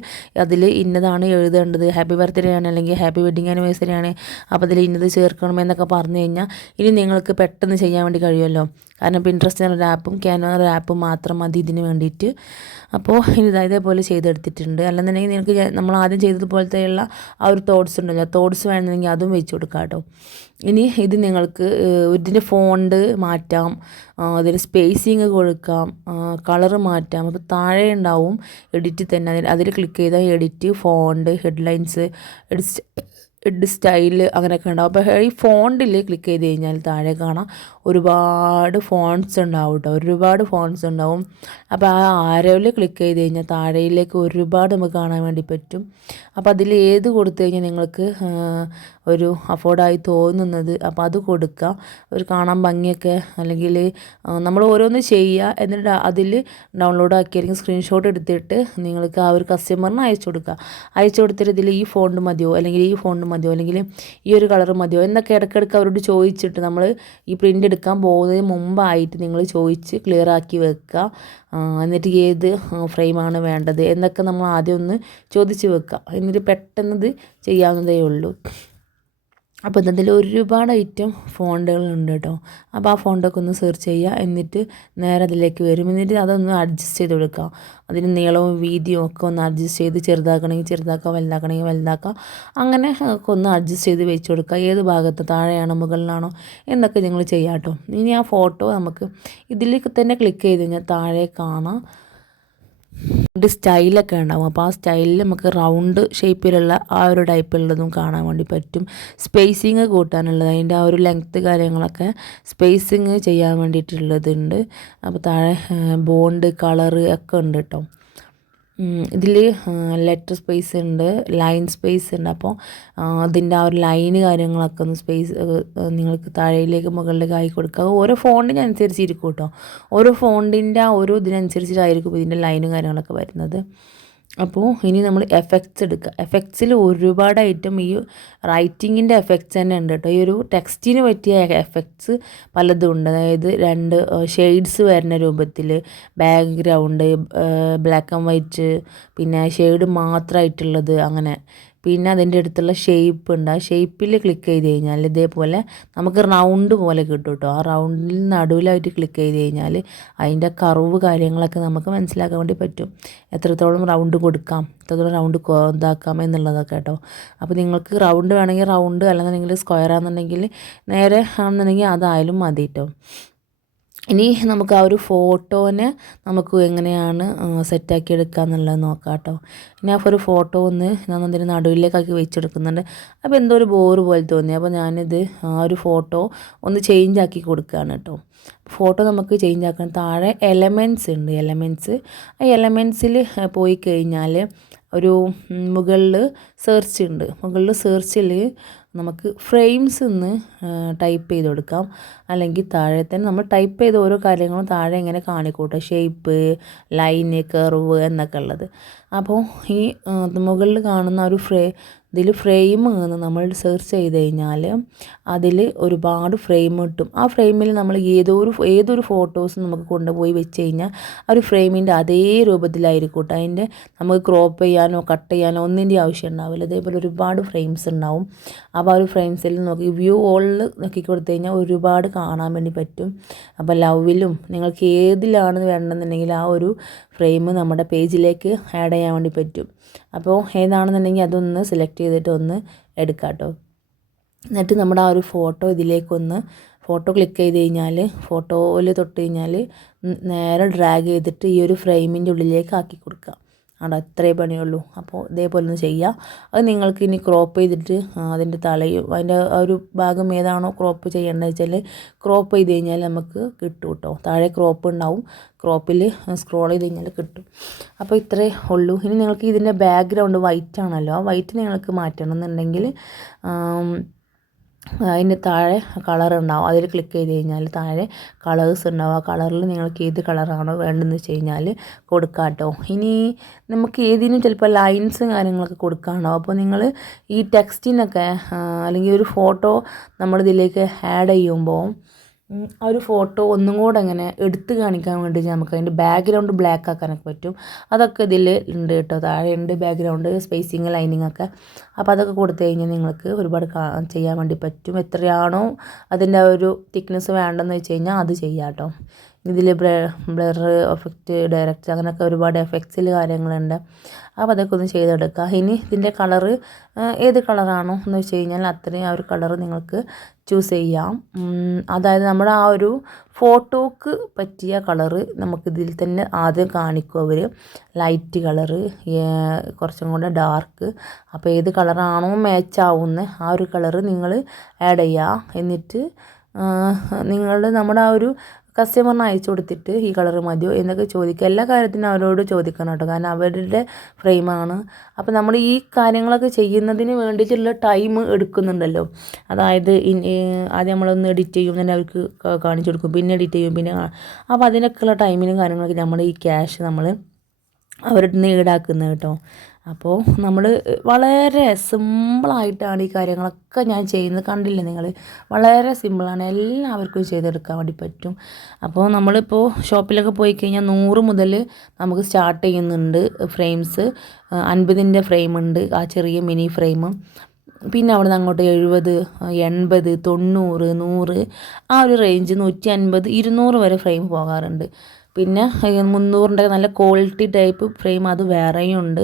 അതിൽ ഇന്നതാണ് എഴുതേണ്ടത്, ഹാപ്പി ബർത്ത്ഡേ ആണ് അല്ലെങ്കിൽ ഹാപ്പി വെഡിങ് ആനിവേഴ്സറി ആണ്, അപ്പോൾ അതിൽ ഇന്നത് ചേർക്കണമെന്നൊക്കെ പറഞ്ഞു കഴിഞ്ഞാൽ ഇനി നിങ്ങൾക്ക് പെട്ടെന്ന് ചെയ്യാൻ വേണ്ടി കഴിയുമല്ലോ. കാരണം പിൻട്രസ്റ്റ് എന്നൊരു ആപ്പും ക്യാൻവ എന്നൊരു ആപ്പും മാത്രം മതി ഇതിന് വേണ്ടിയിട്ട്. അപ്പോൾ ഇതേപോലെ ചെയ്തെടുത്തിട്ടുണ്ട്. അല്ലെന്നുണ്ടെങ്കിൽ നിങ്ങൾക്ക് നമ്മൾ ആദ്യം ചെയ്തതുപോലത്തെയുള്ള ആ ഒരു തോട്ട്സ് ഉണ്ടല്ലോ, തോട്ട്സ് വേണമെന്നുണ്ടെങ്കിൽ അതും വെച്ച് കൊടുക്കാം കേട്ടോ. ഇനി ഇത് നിങ്ങൾക്ക് ഇതിൻ്റെ ഫോണ്ട് മാറ്റാം, അതിന് സ്പേസിങ് കൊടുക്കാം, കളറ് മാറ്റാം. അപ്പോൾ താഴെ ഉണ്ടാവും എഡിറ്റ് തന്നെ, അതിൽ ക്ലിക്ക് ചെയ്താൽ എഡിറ്റ്, ഫോണ്ട്, ഹെഡ്ലൈൻസ്, സ്റ്റൈല് അങ്ങനെയൊക്കെ ഉണ്ടാവും. അപ്പോൾ ഈ ഫോണ്ടിൽ ക്ലിക്ക് ചെയ്ത് കഴിഞ്ഞാൽ താഴെ കാണാം ഒരുപാട് ഫോൺസ് ഉണ്ടാവും കേട്ടോ, ഒരുപാട് ഫോൺസ് ഉണ്ടാവും. അപ്പോൾ ആ ആരോയിൽ ക്ലിക്ക് ചെയ്ത് കഴിഞ്ഞാൽ താഴേയിലേക്ക് ഒരുപാട് നമുക്ക് കാണാൻ വേണ്ടി പറ്റും. അപ്പോൾ അതിൽ ഏത് കൊടുത്തു കഴിഞ്ഞാൽ നിങ്ങൾക്ക് ഒരു അഫോർഡായി തോന്നുന്നത് അപ്പോൾ അത് കൊടുക്കുക. ഒരു കാണാൻ ഭംഗിയൊക്കെ, അല്ലെങ്കിൽ നമ്മൾ ഓരോന്ന് ചെയ്യുക, എന്നിട്ട് അതിൽ ഡൗൺലോഡ് ആക്കി അല്ലെങ്കിൽ സ്ക്രീൻഷോട്ട് എടുത്തിട്ട് നിങ്ങൾക്ക് ആ ഒരു കസ്റ്റമറിന് അയച്ചു കൊടുക്കുക. അയച്ചു കൊടുത്തിട്ട് ഇതിൽ ഈ ഫോണ്ട് മതിയോ അല്ലെങ്കിൽ ഈ ഫോണ്ട് മതിയോ അല്ലെങ്കിൽ ഈ ഒരു കളർ മതിയോ എന്നൊക്കെ ഇടയ്ക്കിടയ്ക്ക് അവരോട് ചോദിച്ചിട്ട് നമ്മൾ ഈ പ്രിൻ്റ് എടുക്കാൻ പോകുന്നതിന് മുമ്പായിട്ട് നിങ്ങൾ ചോദിച്ച് ക്ലിയർ ആക്കി വെക്കുക. എന്നിട്ട് ഏത് ഫ്രെയിമാണ് വേണ്ടത് എന്നൊക്കെ നമ്മൾ ആദ്യം ഒന്ന് ചോദിച്ച് വെക്കുക. എന്നിട്ട് പെട്ടെന്നത് ചെയ്യാവുന്നതേ ഉള്ളൂ. അപ്പോൾ ഇതിൽ ഒരുപാട് ഐറ്റം ഫോണ്ടുകളുണ്ട് കേട്ടോ. അപ്പോൾ ആ ഫോണ്ടൊക്കെ ഒന്ന് സെർച്ച് ചെയ്യുക, എന്നിട്ട് നേരെ അതിലേക്ക് വരും. എന്നിട്ട് അതൊന്ന് അഡ്ജസ്റ്റ് ചെയ്ത് കൊടുക്കുക. അതിന് നീളവും വീതിയും ഒക്കെ ഒന്ന് അഡ്ജസ്റ്റ് ചെയ്ത് ചെറുതാക്കണമെങ്കിൽ ചെറുതാക്കുക, വലുതാക്കണമെങ്കിൽ വലുതാക്കുക, അങ്ങനെ ഒക്കെ ഒന്ന് അഡ്ജസ്റ്റ് ചെയ്ത് വെച്ച് കൊടുക്കുക. ഏത് ഭാഗത്ത് താഴെയാണോ മുകളിലാണോ എന്നൊക്കെ നിങ്ങൾ ചെയ്യാം കേട്ടോ. ഇനി ആ ഫോട്ടോ നമുക്ക് ഇതിലേക്ക് തന്നെ ക്ലിക്ക് ചെയ്ത് കഴിഞ്ഞാൽ താഴെ കാണാം സ്റ്റൈലൊക്കെ ഉണ്ടാവും. അപ്പോൾ ആ സ്റ്റൈലിൽ നമുക്ക് റൗണ്ട് ഷേപ്പിലുള്ള ആ ഒരു ടൈപ്പുള്ളതും കാണാൻ വേണ്ടി പറ്റും. സ്പേസിങ് കൂട്ടാനുള്ളത്, അതിൻ്റെ ആ ഒരു ലെങ്ത്ത് കാര്യങ്ങളൊക്കെ സ്പേസിങ് ചെയ്യാൻ വേണ്ടിയിട്ടുള്ളതുണ്ട്. അപ്പോൾ താഴെ ബോണ്ട് കളറ് ഒക്കെ ഉണ്ട് കേട്ടോ. ഇതിൽ ലെറ്റർ സ്പേസ് ഉണ്ട്, ലൈൻ സ്പേസ് ഉണ്ട്. അപ്പോൾ അതിൻ്റെ ആ ഒരു ലൈന് കാര്യങ്ങളൊക്കെ ഒന്ന് സ്പേസ് നിങ്ങൾക്ക് താഴേയിലേക്ക് മുകളിലേക്ക് ആയി കൊടുക്കുക. ഓരോ ഫോണ്ടിനനുസരിച്ചിരിക്കും കേട്ടോ, ഓരോ ഫോണ്ടിൻ്റെ ആ ഒരു ഇതിനനുസരിച്ചിട്ടായിരിക്കും ഇതിൻ്റെ ലൈനും കാര്യങ്ങളൊക്കെ വരുന്നത്. അപ്പോൾ ഇനി നമ്മൾ എഫക്ട്സ് എടുക്കുക. എഫക്ട്സിൽ ഒരുപാട് ഐറ്റം ഈ റൈറ്റിങ്ങിൻ്റെ എഫക്ട്സ് തന്നെ ഉണ്ട് കേട്ടോ. ഈ ഒരു ടെക്സ്റ്റിന് പറ്റിയ എഫക്ട്സ് പലതും ഉണ്ട്. അതായത് 2 ഷെയ്ഡ്സ് വരുന്ന രൂപത്തിൽ, ബാക്ക്ഗ്രൗണ്ട്, ബ്ലാക്ക് ആൻഡ് വൈറ്റ്, പിന്നെ ഷെയ്ഡ് മാത്രമായിട്ടുള്ളത്, അങ്ങനെ. പിന്നെ അതിൻ്റെ അടുത്തുള്ള ഷേപ്പ് ഉണ്ട്. ആ ഷേപ്പിൽ ക്ലിക്ക് ചെയ്ത് കഴിഞ്ഞാൽ ഇതേപോലെ നമുക്ക് റൗണ്ട് പോലെ കിട്ടും കേട്ടോ. ആ റൗണ്ടിൽ നടുവിലായിട്ട് ക്ലിക്ക് ചെയ്ത് കഴിഞ്ഞാൽ അതിൻ്റെ കർവ് കാര്യങ്ങളൊക്കെ നമുക്ക് മനസ്സിലാക്കാൻ വേണ്ടി പറ്റും. എത്രത്തോളം റൗണ്ട് കൊടുക്കാം, എത്രത്തോളം റൗണ്ട് ഇതാക്കാം എന്നുള്ളതൊക്കെ കേട്ടോ. അപ്പോൾ നിങ്ങൾക്ക് റൗണ്ട് വേണമെങ്കിൽ റൗണ്ട്, അല്ലെന്നുണ്ടെങ്കിൽ സ്ക്വയർ ആണെന്നുണ്ടെങ്കിൽ നേരെ ആണെന്നുണ്ടെങ്കിൽ അതായാലും മതി കേട്ടോ. ഇനി നമുക്ക് ആ ഒരു ഫോട്ടോനെ നമുക്ക് എങ്ങനെയാണ് സെറ്റാക്കി എടുക്കുക എന്നുള്ളത് നോക്കാം കേട്ടോ. ഇനി ആ ഒരു ഫോട്ടോ ഒന്ന് ഞാൻ അതിൻ്റെ നടുവിലേക്കാക്കി വെച്ചെടുക്കുന്നുണ്ട്. അപ്പോൾ എന്തോ ഒരു ബോറ് പോലെ തോന്നി. അപ്പോൾ ഞാനിത് ആ ഒരു ഫോട്ടോ ഒന്ന് ചേഞ്ച് ആക്കി കൊടുക്കുകയാണ് കേട്ടോ. ഫോട്ടോ നമുക്ക് ചേഞ്ച് ആക്കണം. താഴെ എലമെൻറ്റ്സ് ഉണ്ട്, ആ എലമെൻറ്റ്സിൽ പോയി കഴിഞ്ഞാൽ ഒരു മുകളിൽ സെർച്ച് ഉണ്ട്. മുകളിൽ സെർച്ചിൽ നമുക്ക് ഫ്രെയിംസ് എന്ന് ടൈപ്പ് ചെയ്ത് കൊടുക്കാം. അല്ലെങ്കിൽ താഴെ തന്നെ നമ്മൾ ടൈപ്പ് ചെയ്ത ഓരോ കാര്യങ്ങളും താഴെ ഇങ്ങനെ കാണിക്കൂട്ടെ, ഷേപ്പ്, ലൈന്, കർവ് എന്നൊക്കെ ഉള്ളത്. അപ്പോൾ ഈ മുകളിൽ കാണുന്ന ഒരു ഇതിൽ ഫ്രെയിം എന്ന് നമ്മൾ സെർച്ച് ചെയ്ത് കഴിഞ്ഞാൽ അതിൽ ഒരുപാട് ഫ്രെയിം കിട്ടും. ആ ഫ്രെയിമിൽ നമ്മൾ ഏതൊരു ഫോട്ടോസ് നമുക്ക് കൊണ്ടുപോയി വെച്ച് കഴിഞ്ഞാൽ ആ ഒരു ഫ്രെയിമിൻ്റെ അതേ രൂപത്തിലായിരിക്കും. അതിൻ്റെ നമുക്ക് ക്രോപ്പ് ചെയ്യാനോ കട്ട് ചെയ്യാനോ ഒന്നിൻ്റെ ആവശ്യം ഉണ്ടാവില്ല. അതേപോലെ ഒരുപാട് ഫ്രെയിംസ് ഉണ്ടാവും. അപ്പോൾ ആ ഒരു ഫ്രെയിംസിൽ നോക്കി വ്യൂ ഓളിൽ നോക്കി കൊടുത്തു കഴിഞ്ഞാൽ ഒരുപാട് കാണാൻ വേണ്ടി പറ്റും. അപ്പോൾ ലവിലും നിങ്ങൾക്ക് ഏതിലാണ് വേണമെന്നുണ്ടെങ്കിൽ ആ ഒരു ഫ്രെയിം നമ്മുടെ പേജിലേക്ക് ആഡ് ചെയ്യാൻ വേണ്ടി പറ്റും. അപ്പോൾ ഏതാണെന്നുണ്ടെങ്കിൽ അതൊന്ന് സെലക്ട് ചെയ്തിട്ട് ഒന്ന് എടുക്കാം കേട്ടോ. എന്നിട്ട് നമ്മുടെ ആ ഒരു ഫോട്ടോ ഇതിലേക്കൊന്ന് ഫോട്ടോ ക്ലിക്ക് ചെയ്ത് കഴിഞ്ഞാൽ ഫോട്ടോയിൽ തൊട്ട് കഴിഞ്ഞാൽ നേരെ ഡ്രാഗ് ചെയ്തിട്ട് ഈ ഒരു ഫ്രെയിമിൻ്റെ ഉള്ളിലേക്ക് ആക്കി കൊടുക്കുക. അവിടെ അത്രേ പണിയുള്ളൂ. അപ്പോൾ ഇതേപോലെ ഒന്ന് ചെയ്യുക. അത് നിങ്ങൾക്ക് ഇനി ക്രോപ്പ് ചെയ്തിട്ട് അതിൻ്റെ തലയും അതിൻ്റെ ആ ഒരു ഭാഗം ഏതാണോ ക്രോപ്പ് ചെയ്യേണ്ടത് വെച്ചാൽ ക്രോപ്പ് ചെയ്ത് കഴിഞ്ഞാൽ നമുക്ക് കിട്ടും കേട്ടോ. താഴെ ക്രോപ്പ് ഉണ്ടാവും, ക്രോപ്പിൽ സ്ക്രോൾ ചെയ്ത് കഴിഞ്ഞാൽ കിട്ടും. അപ്പോൾ ഇത്രേ ഉള്ളൂ. ഇനി നിങ്ങൾക്ക് ഇതിൻ്റെ ബാക്ക്ഗ്രൗണ്ട് വൈറ്റ് ആണല്ലോ, ആ വൈറ്റ് നിങ്ങൾക്ക് മാറ്റണം എന്നുണ്ടെങ്കിൽ അതിൻ്റെ താഴെ കളർ ഉണ്ടാവും. അതിൽ ക്ലിക്ക് ചെയ്ത് കഴിഞ്ഞാൽ താഴെ കളേഴ്സ് ഉണ്ടാവും. ആ കളറിൽ നിങ്ങൾക്ക് ഏത് കളറാണോ വേണ്ടതെന്ന് വെച്ച് കഴിഞ്ഞാൽ കൊടുക്കാം കേട്ടോ. ഇനി നമുക്ക് ഏതിനും ചിലപ്പോൾ ലൈൻസും കാര്യങ്ങളൊക്കെ കൊടുക്കാനുണ്ടാവും. അപ്പോൾ നിങ്ങൾ ഈ ടെക്സ്റ്റിനൊക്കെ അല്ലെങ്കിൽ ഒരു ഫോട്ടോ നമ്മളിതിലേക്ക് ആഡ് ചെയ്യുമ്പോൾ ആ ഒരു ഫോട്ടോ ഒന്നും കൂടെ അങ്ങനെ എടുത്ത് കാണിക്കാൻ വേണ്ടി നമുക്ക് അതിൻ്റെ ബാക്ക്ഗ്രൗണ്ട് ബ്ലാക്ക് ആക്കാനൊക്കെ പറ്റും. അതൊക്കെ ഇതിൽ ഉണ്ട് കേട്ടോ. താഴെ ഉണ്ട് ബാക്ക്ഗ്രൗണ്ട് സ്പേസിങ് ലൈനിങ് ഒക്കെ. അപ്പോൾ അതൊക്കെ കൊടുത്തു കഴിഞ്ഞാൽ നിങ്ങൾക്ക് ഒരുപാട് ചെയ്യാൻ വേണ്ടി പറ്റും. എത്രയാണോ അതിൻ്റെ ഒരു തിക്നെസ് വേണ്ടെന്ന് വെച്ച് കഴിഞ്ഞാൽ അത് ചെയ്യാം കേട്ടോ. ഇതിൽ ബ്ലർ എഫക്റ്റ് ഡയറക്റ്റ് അങ്ങനെയൊക്കെ ഒരുപാട് എഫക്ട്സിൽ കാര്യങ്ങളുണ്ട്. അപ്പോൾ അതൊക്കെ ഒന്ന് ചെയ്തെടുക്കുക. ഇനി ഇതിൻ്റെ കളറ് ഏത് കളറാണോ എന്ന് വെച്ച് കഴിഞ്ഞാൽ അത്രയും ആ ഒരു കളറ് നിങ്ങൾക്ക് ചൂസ് ചെയ്യാം. അതായത് നമ്മുടെ ആ ഒരു ഫോട്ടോക്ക് പറ്റിയ കളറ് നമുക്കിതിൽ തന്നെ ആദ്യം കാണിക്കും അവർ. ലൈറ്റ് കളറ്, കുറച്ചും കൂടെ ഡാർക്ക്. അപ്പോൾ ഏത് കളറാണോ മാച്ച് ആവുന്ന ആ ഒരു കളറ് നിങ്ങൾ ആഡ് ചെയ്യുക. എന്നിട്ട് നമ്മുടെ ആ ഒരു കസ്റ്റമറിന് അയച്ചു കൊടുത്തിട്ട് ഈ കളർ മതിയോ എന്നൊക്കെ ചോദിക്കുക. എല്ലാ കാര്യത്തിനും അവരോട് ചോദിക്കണം കേട്ടോ. കാരണം അവരുടെ ഫ്രെയിമാണ്. അപ്പോൾ നമ്മൾ ഈ കാര്യങ്ങളൊക്കെ ചെയ്യുന്നതിന് വേണ്ടിയിട്ടുള്ള ടൈം എടുക്കുന്നുണ്ടല്ലോ. അതായത് ആദ്യം നമ്മളൊന്ന് എഡിറ്റ് ചെയ്യും, തന്നെ അവർക്ക് കാണിച്ചു കൊടുക്കും, പിന്നെ എഡിറ്റ് ചെയ്യും, പിന്നെ അപ്പോൾ അതിനൊക്കെയുള്ള ടൈമിനും കാര്യങ്ങളൊക്കെ നമ്മൾ ഈ ക്യാഷ് നമ്മൾ അവരുടെ നിന്ന് ഈടാക്കുന്നത് കേട്ടോ. അപ്പോൾ നമ്മൾ വളരെ സിമ്പിളായിട്ടാണ് ഈ കാര്യങ്ങളൊക്കെ ഞാൻ ചെയ്യുന്നത്. കണ്ടില്ലേ നിങ്ങൾ, വളരെ സിമ്പിളാണ്, എല്ലാവർക്കും ചെയ്തെടുക്കാൻ വേണ്ടി പറ്റും. അപ്പോൾ നമ്മളിപ്പോൾ ഷോപ്പിലൊക്കെ പോയി കഴിഞ്ഞാൽ 100 മുതൽ നമുക്ക് സ്റ്റാർട്ട് ചെയ്യുന്നുണ്ട് ഫ്രെയിംസ്. 50ൻ്റെ ഫ്രെയിമുണ്ട്, ആ ചെറിയ മിനി ഫ്രെയിം. പിന്നെ അവിടെ നിന്ന് അങ്ങോട്ട് 70, 80, 90, 100 ആ ഒരു റേഞ്ച്, 150, 200 വരെ ഫ്രെയിം പോകാറുണ്ട്. പിന്നെ 300ൻ്റെ നല്ല ക്വാളിറ്റി ടൈപ്പ് ഫ്രെയിം അത് വേറെയും ഉണ്ട്.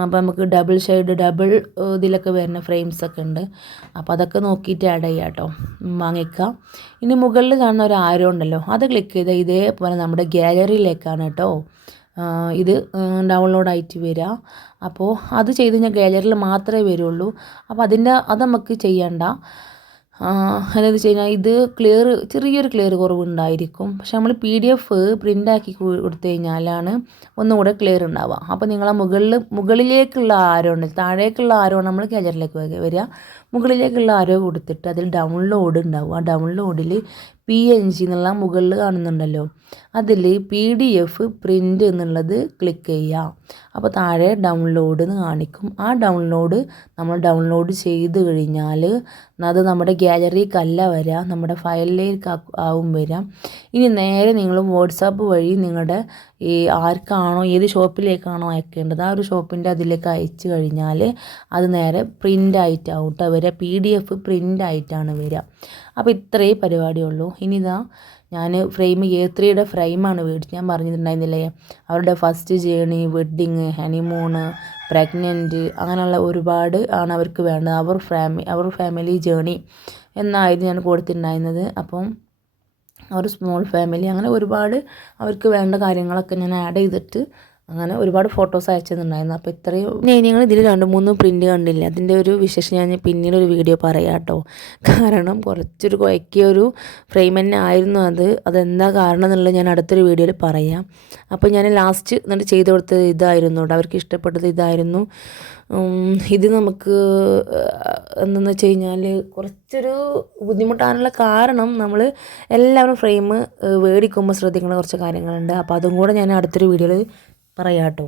അപ്പോൾ നമുക്ക് ഡബിൾ ഷെയ്ഡ് ഇതിലൊക്കെ വരുന്ന ഫ്രെയിംസൊക്കെ ഉണ്ട്. അപ്പോൾ അതൊക്കെ നോക്കിയിട്ട് ആഡ് ചെയ്യാം കേട്ടോ, വാങ്ങിക്കുക. ഇനി മുകളിൽ കാണുന്ന ഒരു ആരോ ഉണ്ടല്ലോ, അത് ക്ലിക്ക് ചെയ്താൽ ഇതേപോലെ നമ്മുടെ ഗാലറിയിലേക്കാണ് കേട്ടോ ഇത് ഡൗൺലോഡായിട്ട് വരിക. അപ്പോൾ അത് ചെയ്ത് കഴിഞ്ഞാൽ ഗാലറിയിൽ മാത്രമേ വരുള്ളൂ. അപ്പോൾ അത് നമുക്ക് ചെയ്യണ്ട. എന്താണെന്ന് വെച്ച് കഴിഞ്ഞാൽ ഇത് ചെറിയൊരു ക്ലിയർ കുറവുണ്ടായിരിക്കും. പക്ഷെ നമ്മൾ PDF പ്രിൻ്റാക്കി കൊടുത്തു കഴിഞ്ഞാലാണ് ഒന്നുകൂടെ ക്ലിയർ ഉണ്ടാവുക. അപ്പോൾ നിങ്ങളെ മുകളിലേക്കുള്ള ആരോ ഉണ്ട്, താഴേക്കുള്ള ആരോ നമ്മൾ ഗാലറിയിലേക്ക് വരിക. മുകളിലേക്കുള്ള ആരോ കൊടുത്തിട്ട് അതിൽ ഡൗൺലോഡ് ഉണ്ടാവും. ആ ഡൗൺലോഡിൽ PNG എന്നുള്ള മുകളിൽ കാണുന്നുണ്ടല്ലോ, അതിൽ PDF പ്രിൻ്റ് എന്നുള്ളത് ക്ലിക്ക് ചെയ്യുക. അപ്പോൾ താഴെ ഡൗൺലോഡ് എന്ന് കാണിക്കും. ആ നമ്മൾ ഡൗൺലോഡ് ചെയ്ത് കഴിഞ്ഞാൽ അത് നമ്മുടെ ഗാലറിക്കല്ല വരിക, നമ്മുടെ ഫയലിലേക്ക് ആവും വരിക. ഇനി നേരെ നിങ്ങൾ വാട്സാപ്പ് വഴി നിങ്ങളുടെ ഈ ആർക്കാണോ ഏത് ഷോപ്പിലേക്കാണോ അയക്കേണ്ടത് ആ ഒരു ഷോപ്പിൻ്റെ അതിലേക്ക് അയച്ചു കഴിഞ്ഞാൽ അത് നേരെ പ്രിൻ്റായിട്ടാവും കേട്ടോ വരിക. PDF പ്രിൻ്റായിട്ടാണ് വരിക. അപ്പോൾ ഇത്രയും പരിപാടിയുള്ളൂ. ഇനി ഞാൻ ഫ്രെയിം A3യുടെ ഫ്രെയിമാണ് മേടിച്ചത്. ഞാൻ പറഞ്ഞിട്ടുണ്ടായിരുന്നില്ലേ, അവരുടെ first journey, wedding, honeymoon, pregnant, അങ്ങനെയുള്ള ഒരുപാട് ആണ് അവർക്ക് വേണ്ടത്. അവർ ഫാമിലി ജേണി എന്നായിരുന്നു ഞാൻ കൊടുത്തിട്ടുണ്ടായിരുന്നത്. അപ്പം അവർ സ്മോൾ ഫാമിലി, അങ്ങനെ ഒരുപാട് അവർക്ക് വേണ്ട കാര്യങ്ങളൊക്കെ ഞാൻ ആഡ് ചെയ്തിട്ട് അങ്ങനെ ഒരുപാട് ഫോട്ടോസ് അയച്ചിട്ടുണ്ടായിരുന്നു. അപ്പോൾ ഇത്രയും നിങ്ങൾ ഇതിൽ 2-3 പ്രിൻ്റ് കണ്ടില്ല, അതിൻ്റെ ഒരു വിശേഷം ഞാൻ പിന്നീട് ഒരു വീഡിയോ പറയാം കേട്ടോ. കാരണം കുറച്ചൊരു കുഴക്കിയൊരു ഫ്രെയിം തന്നെ ആയിരുന്നു അതെന്താ കാരണം എന്നുള്ളത് ഞാൻ അടുത്തൊരു വീഡിയോയിൽ പറയാം. അപ്പോൾ ഞാൻ ലാസ്റ്റ് എന്നിട്ട് ചെയ്ത് കൊടുത്തത് ഇതായിരുന്നു കേട്ടോ, അവർക്ക് ഇഷ്ടപ്പെട്ടത് ഇതായിരുന്നു. ഇത് നമുക്ക് എന്താണെന്ന് വെച്ച് കഴിഞ്ഞാൽ കുറച്ചൊരു ബുദ്ധിമുട്ടാനുള്ള കാരണം നമ്മൾ എല്ലാവരും ഫ്രെയിം മേടിക്കുമ്പോൾ ശ്രദ്ധിക്കുന്ന കുറച്ച് കാര്യങ്ങളുണ്ട്. അപ്പോൾ അതും കൂടെ ഞാൻ അടുത്തൊരു വീഡിയോയിൽ പറയാം കേട്ടോ.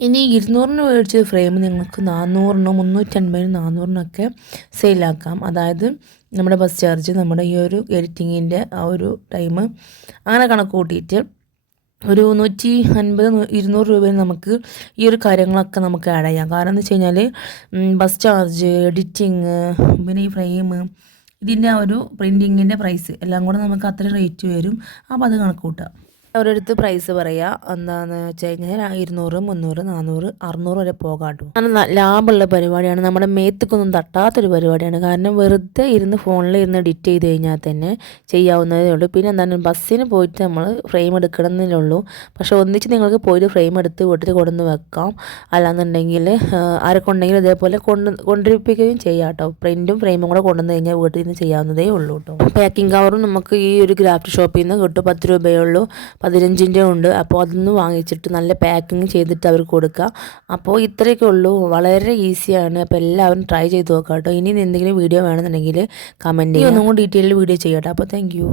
ഇനി 200-ന് മേടിച്ച ഫ്രെയിം നിങ്ങൾക്ക് 400-നോ 350-നും 400-നൊക്കെ സെയിലാക്കാം. അതായത് നമ്മുടെ ബസ് ചാർജ്, നമ്മുടെ ഈ ഒരു എഡിറ്റിങ്ങിൻ്റെ ആ ഒരു ടൈം അങ്ങനെ കണക്ക് കൂട്ടിയിട്ട് ഒരു 150-200 രൂപയിൽ നമുക്ക് ഈ ഒരു കാര്യങ്ങളൊക്കെ നമുക്ക് ആഡ് ചെയ്യാം. കാരണം എന്ന് വെച്ച് കഴിഞ്ഞാൽ ബസ് ചാർജ്, എഡിറ്റിങ്, പിന്നെ ഈ ഫ്രെയിം, ഇതിൻ്റെ ആ ഒരു പ്രിൻറ്റിങ്ങിൻ്റെ പ്രൈസ് എല്ലാം കൂടെ നമുക്ക് അത്ര റേറ്റ് വരും. അപ്പോൾ അത് കണക്ക് കൂട്ടുക. അവരടുത്ത് പ്രൈസ് പറയുക എന്താണെന്ന് വെച്ച് കഴിഞ്ഞാൽ 200, 300, 400, 600 വരെ പോകാട്ടോ. അങ്ങനെ ലാഭമുള്ള പരിപാടിയാണ്, നമ്മുടെ മേത്തക്കൊന്നും തട്ടാത്തൊരു പരിപാടിയാണ്. കാരണം വെറുതെ ഇരുന്ന് ഫോണിൽ ഇരുന്ന് എഡിറ്റ് ചെയ്ത് കഴിഞ്ഞാൽ തന്നെ ചെയ്യാവുന്നതേ ഉള്ളൂ. പിന്നെ എന്താണ്, ബസ്സിന് പോയിട്ട് നമ്മൾ ഫ്രെയിം എടുക്കണമെന്നേ ഉള്ളൂ. പക്ഷേ ഒന്നിച്ച് നിങ്ങൾക്ക് പോയിട്ട് ഫ്രെയിം എടുത്ത് വീട്ടിൽ കൊണ്ടുവന്ന് വെക്കാം. അല്ലാന്നുണ്ടെങ്കിൽ ആരൊക്കെ ഉണ്ടെങ്കിൽ ഇതേപോലെ കൊണ്ടുവരിപ്പിക്കുകയും ചെയ്യാം കേട്ടോ. പ്രിൻറ്റും ഫ്രെയിമും കൂടെ കൊണ്ടുവന്ന് കഴിഞ്ഞാൽ വീട്ടിൽ നിന്ന് ചെയ്യാവുന്നതേ ഉള്ളൂ കേട്ടോ. പാക്കിംഗ് കവറും നമുക്ക് ഈ ഒരു ഗ്രാഫ്റ്റ് ഷോപ്പിൽ നിന്ന് കിട്ടും, 10 രൂപയേ ഉള്ളൂ. 15ൻ്റെ ഉണ്ട്. അപ്പോൾ അതൊന്ന് വാങ്ങിച്ചിട്ട് നല്ല പാക്കിങ് ചെയ്തിട്ട് അവർക്ക് കൊടുക്കുക. അപ്പോൾ ഇത്രയൊക്കെ ഉള്ളൂ, വളരെ ഈസിയാണ്. അപ്പോൾ എല്ലാവരും ട്രൈ ചെയ്ത് നോക്കാം കേട്ടോ. ഇനി എന്തെങ്കിലും വീഡിയോ വേണമെന്നുണ്ടെങ്കിൽ കമൻറ്റ് ചെയ്യുക, ഒന്നും കൂടി ഡീറ്റെയിൽ വീഡിയോ ചെയ്യാം കേട്ടോ. അപ്പോൾ താങ്ക് യു.